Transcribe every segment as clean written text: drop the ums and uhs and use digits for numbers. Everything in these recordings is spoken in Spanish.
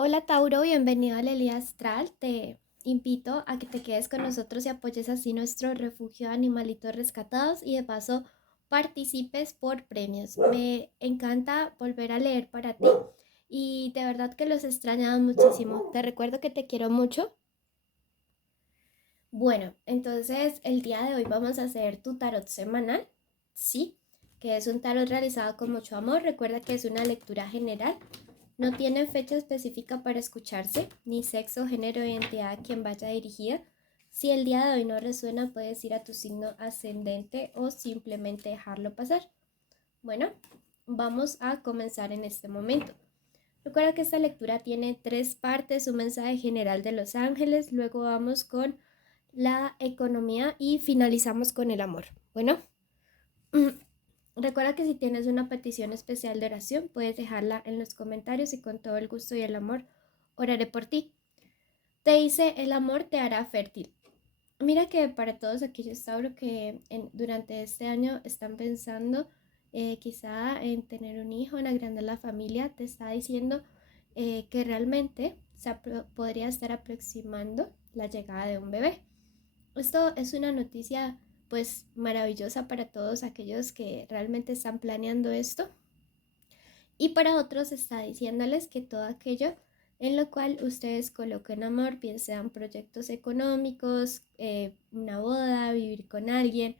Hola Tauro, bienvenido a la Elía Astral. Te invito a que te quedes con nosotros y apoyes así nuestro refugio de animalitos rescatados y de paso participes por premios. Me encanta volver a leer para ti y de verdad que los he extrañado muchísimo. Te recuerdo que te quiero mucho. Bueno, entonces el día de hoy vamos a hacer tu tarot semanal, ¿sí? Que es un tarot realizado con mucho amor. Recuerda que es una lectura general. No tiene fecha específica para escucharse, ni sexo, género o identidad a quien vaya dirigida. Si el día de hoy no resuena, puedes ir a tu signo ascendente o simplemente dejarlo pasar. Bueno, vamos a comenzar en este momento. Recuerda que esta lectura tiene tres partes: un mensaje general de los ángeles, luego vamos con la economía y finalizamos con el amor. Bueno, recuerda que si tienes una petición especial de oración, puedes dejarla en los comentarios y con todo el gusto y el amor oraré por ti. Te dice: el amor te hará fértil. Mira que para todos aquellos Tauro que durante este año están pensando quizá en tener un hijo, en agrandar la familia, te está diciendo que realmente podría estar aproximando la llegada de un bebé. Esto es una noticia pues maravillosa para todos aquellos que realmente están planeando esto, y para otros está diciéndoles que todo aquello en lo cual ustedes coloquen amor, bien sean proyectos económicos, una boda, vivir con alguien,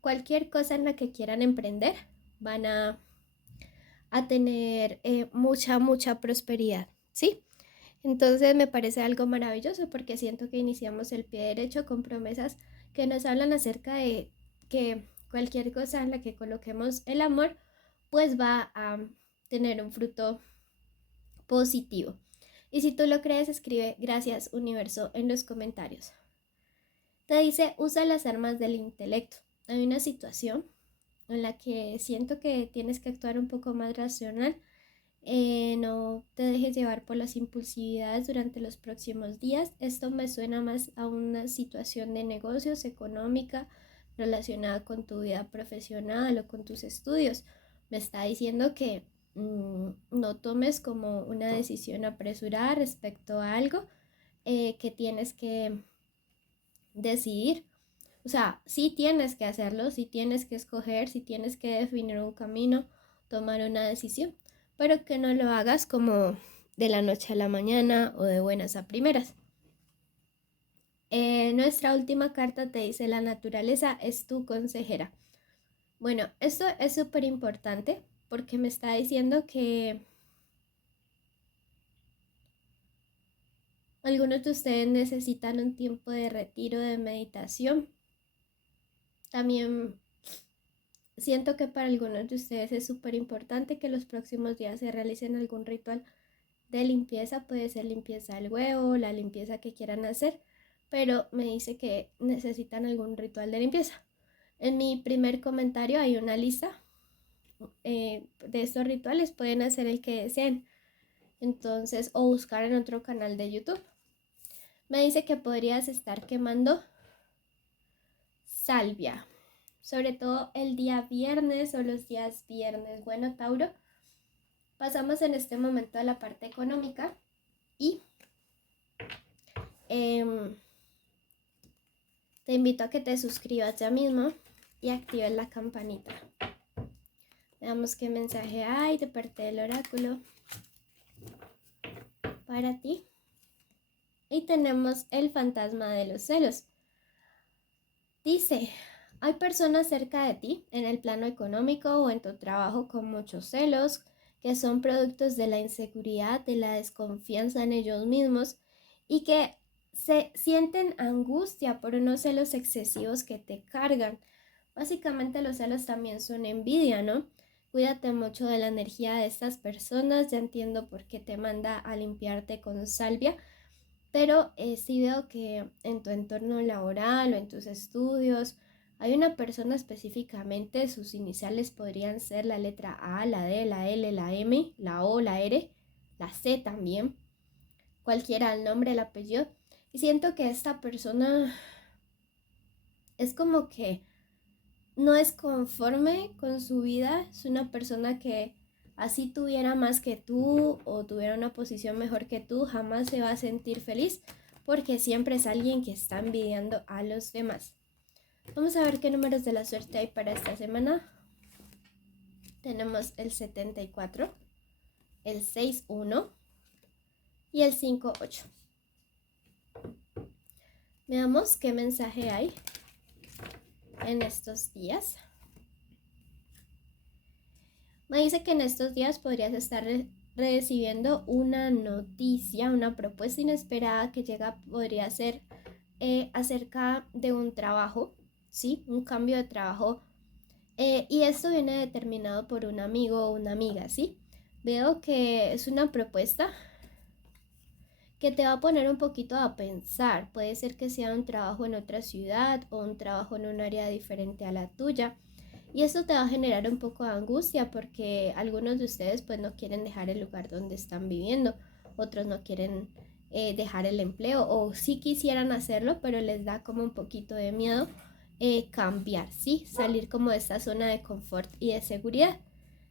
cualquier cosa en la que quieran emprender, van a tener mucha prosperidad, ¿sí? Entonces me parece algo maravilloso porque siento que iniciamos el pie derecho con promesas que nos hablan acerca de que cualquier cosa en la que coloquemos el amor pues va a tener un fruto positivo. Y si tú lo crees, escribe gracias universo en los comentarios. Te dice: usa las armas del intelecto. Hay una situación en la que siento que tienes que actuar un poco más racional. No te dejes llevar por las impulsividades durante los próximos días. Esto me suena más a una situación de negocios, económica, relacionada con tu vida profesional o con tus estudios. Me está diciendo que no tomes como una decisión apresurada respecto a algo que tienes que decidir. O sea, sí tienes que hacerlo, sí tienes que escoger, sí tienes que definir un camino, tomar una decisión, pero que no lo hagas como de la noche a la mañana o de buenas a primeras. Nuestra última carta te dice: la naturaleza es tu consejera. Bueno, esto es súper importante porque me está diciendo que algunos de ustedes necesitan un tiempo de retiro, de meditación. También siento que para algunos de ustedes es súper importante que los próximos días se realicen algún ritual de limpieza. Puede ser limpieza del huevo, la limpieza que quieran hacer, pero me dice que necesitan algún ritual de limpieza. En mi primer comentario hay una lista de estos rituales, pueden hacer el que deseen, entonces, o buscar en otro canal de YouTube. Me dice que podrías estar quemando salvia, sobre todo el día viernes o los días viernes. Bueno, Tauro, pasamos en este momento a la parte económica y eh, te invito a que te suscribas ya mismo y actives la campanita. Veamos qué mensaje hay de parte del oráculo para ti. Y tenemos el fantasma de los celos. Dice: hay personas cerca de ti en el plano económico o en tu trabajo con muchos celos, que son productos de la inseguridad, de la desconfianza en ellos mismos, y que se sienten angustia por unos celos excesivos que te cargan. Básicamente los celos también son envidia, ¿no? Cuídate mucho de la energía de estas personas. Ya entiendo por qué te manda a limpiarte con salvia, pero sí veo que en tu entorno laboral o en tus estudios hay una persona específicamente. Sus iniciales podrían ser la letra A, la D, la L, la M, la O, la R, la C también, cualquiera, el nombre, el apellido. Y siento que esta persona es como que no es conforme con su vida. Es una persona que así tuviera más que tú o tuviera una posición mejor que tú, jamás se va a sentir feliz porque siempre es alguien que está envidiando a los demás. Vamos a ver qué números de la suerte hay para esta semana. Tenemos el 74, el 61 y el 58. Veamos qué mensaje hay en estos días. Me dice que en estos días podrías estar recibiendo una noticia, una propuesta inesperada que llega, podría ser acerca de un trabajo, ¿sí? Un cambio de trabajo. Y esto viene determinado por un amigo o una amiga, ¿sí? Veo que es una propuesta que te va a poner un poquito a pensar. Puede ser que sea un trabajo en otra ciudad o un trabajo en un área diferente a la tuya. Y esto te va a generar un poco de angustia porque algunos de ustedes pues no quieren dejar el lugar donde están viviendo, otros no quieren dejar el empleo o sí quisieran hacerlo, pero les da como un poquito de miedo cambiar, ¿sí? Salir como de esta zona de confort y de seguridad.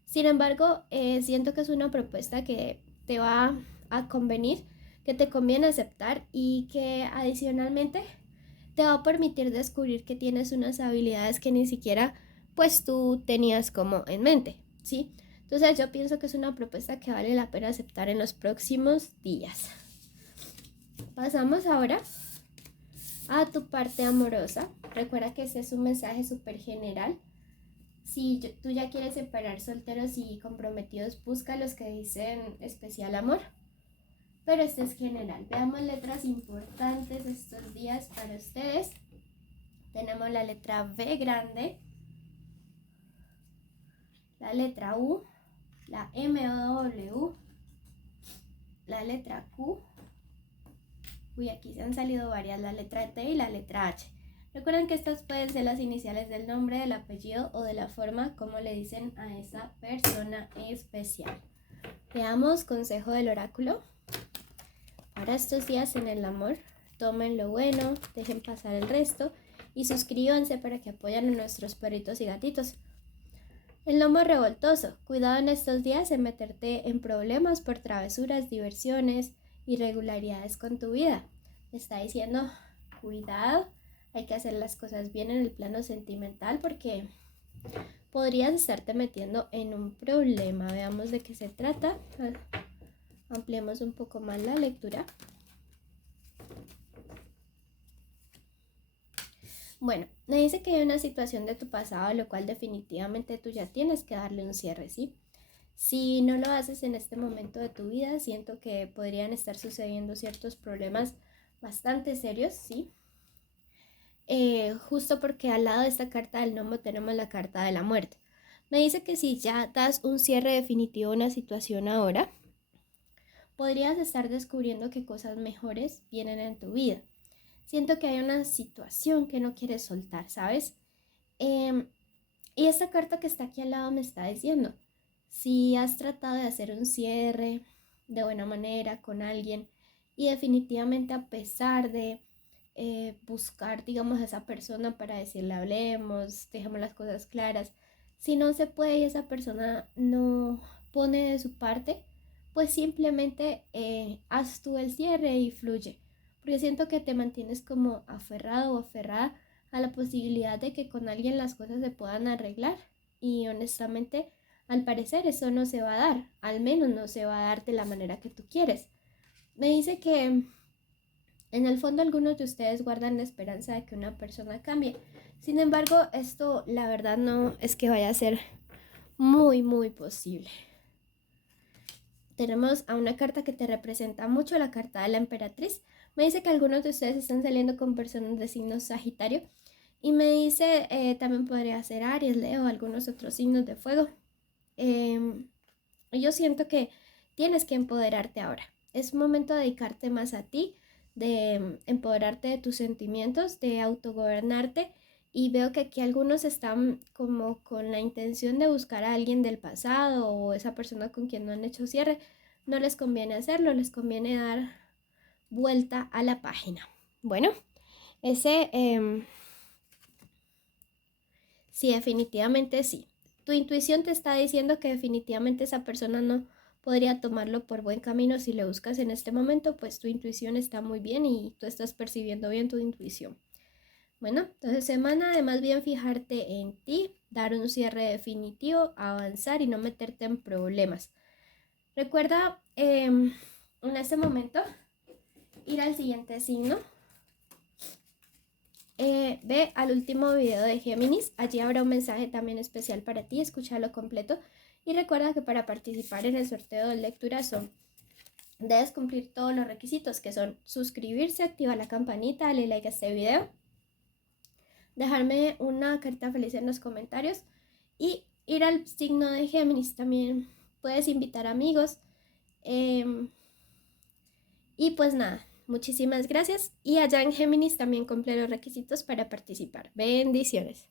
Sin embargo, siento que es una propuesta que te va a convenir, que te conviene aceptar y que adicionalmente te va a permitir descubrir que tienes unas habilidades que ni siquiera pues tú tenías como en mente, ¿sí? Entonces yo pienso que es una propuesta que vale la pena aceptar en los próximos días. Pasamos ahora a tu parte amorosa. Recuerda que este es un mensaje súper general. Si tú ya quieres separar solteros y comprometidos, busca los que dicen especial amor. Pero este es general. Veamos letras importantes estos días para ustedes. Tenemos la letra V grande, la letra U, la MW, la letra Q. Uy, aquí se han salido varias, la letra T y la letra H. Recuerden que estas pueden ser las iniciales del nombre, del apellido o de la forma como le dicen a esa persona especial. Veamos consejo del oráculo. Para estos días en el amor, tomen lo bueno, dejen pasar el resto y suscríbanse para que apoyen a nuestros perritos y gatitos. El lomo revoltoso. Cuidado en estos días en meterte en problemas por travesuras, diversiones, irregularidades con tu vida. Está diciendo, cuidado, hay que hacer las cosas bien en el plano sentimental porque podrías estarte metiendo en un problema. Veamos de qué se trata. Ampliemos un poco más la lectura. Bueno, me dice que hay una situación de tu pasado a lo cual definitivamente tú ya tienes que darle un cierre, ¿sí? Si no lo haces en este momento de tu vida, siento que podrían estar sucediendo ciertos problemas bastante serios, ¿sí? Justo porque al lado de esta carta del gnomo tenemos la carta de la muerte. Me dice que si ya das un cierre definitivo a una situación ahora, podrías estar descubriendo que cosas mejores vienen en tu vida. Siento que hay una situación que no quieres soltar, ¿sabes? Y esta carta que está aquí al lado me está diciendo, si has tratado de hacer un cierre de buena manera con alguien y definitivamente a pesar de buscar, digamos, a esa persona para decirle hablemos, dejemos las cosas claras, si no se puede y esa persona no pone de su parte, pues simplemente haz tú el cierre y fluye. Porque siento que te mantienes como aferrado o aferrada a la posibilidad de que con alguien las cosas se puedan arreglar y honestamente al parecer eso no se va a dar, al menos no se va a dar de la manera que tú quieres. Me dice que en el fondo algunos de ustedes guardan la esperanza de que una persona cambie. Sin embargo, esto la verdad no es que vaya a ser muy posible. Tenemos a una carta que te representa mucho, la carta de la emperatriz. Me dice que algunos de ustedes están saliendo con personas de signo Sagitario. Y me dice, también podría ser Aries, Leo, algunos otros signos de fuego. Yo siento que tienes que empoderarte ahora. Es momento de dedicarte más a ti, de empoderarte de tus sentimientos, de autogobernarte. Y veo que aquí algunos están como con la intención de buscar a alguien del pasado o esa persona con quien no han hecho cierre. No les conviene hacerlo, les conviene dar vuelta a la página. Bueno, ese sí, definitivamente sí. Tu intuición te está diciendo que definitivamente esa persona no podría tomarlo por buen camino si le buscas en este momento, pues tu intuición está muy bien y tú estás percibiendo bien tu intuición. Bueno, entonces semana de más bien fijarte en ti, dar un cierre definitivo, avanzar y no meterte en problemas. Recuerda en este momento ir al siguiente signo. Ve al último video de Géminis, allí habrá un mensaje también especial para ti, escúchalo completo y recuerda que para participar en el sorteo de lectura debes cumplir todos los requisitos que son suscribirse, activar la campanita, darle like a este video, dejarme una carita feliz en los comentarios y ir al signo de Géminis. También puedes invitar amigos. Y pues nada, muchísimas gracias. Y allá en Géminis también cumple los requisitos para participar. Bendiciones.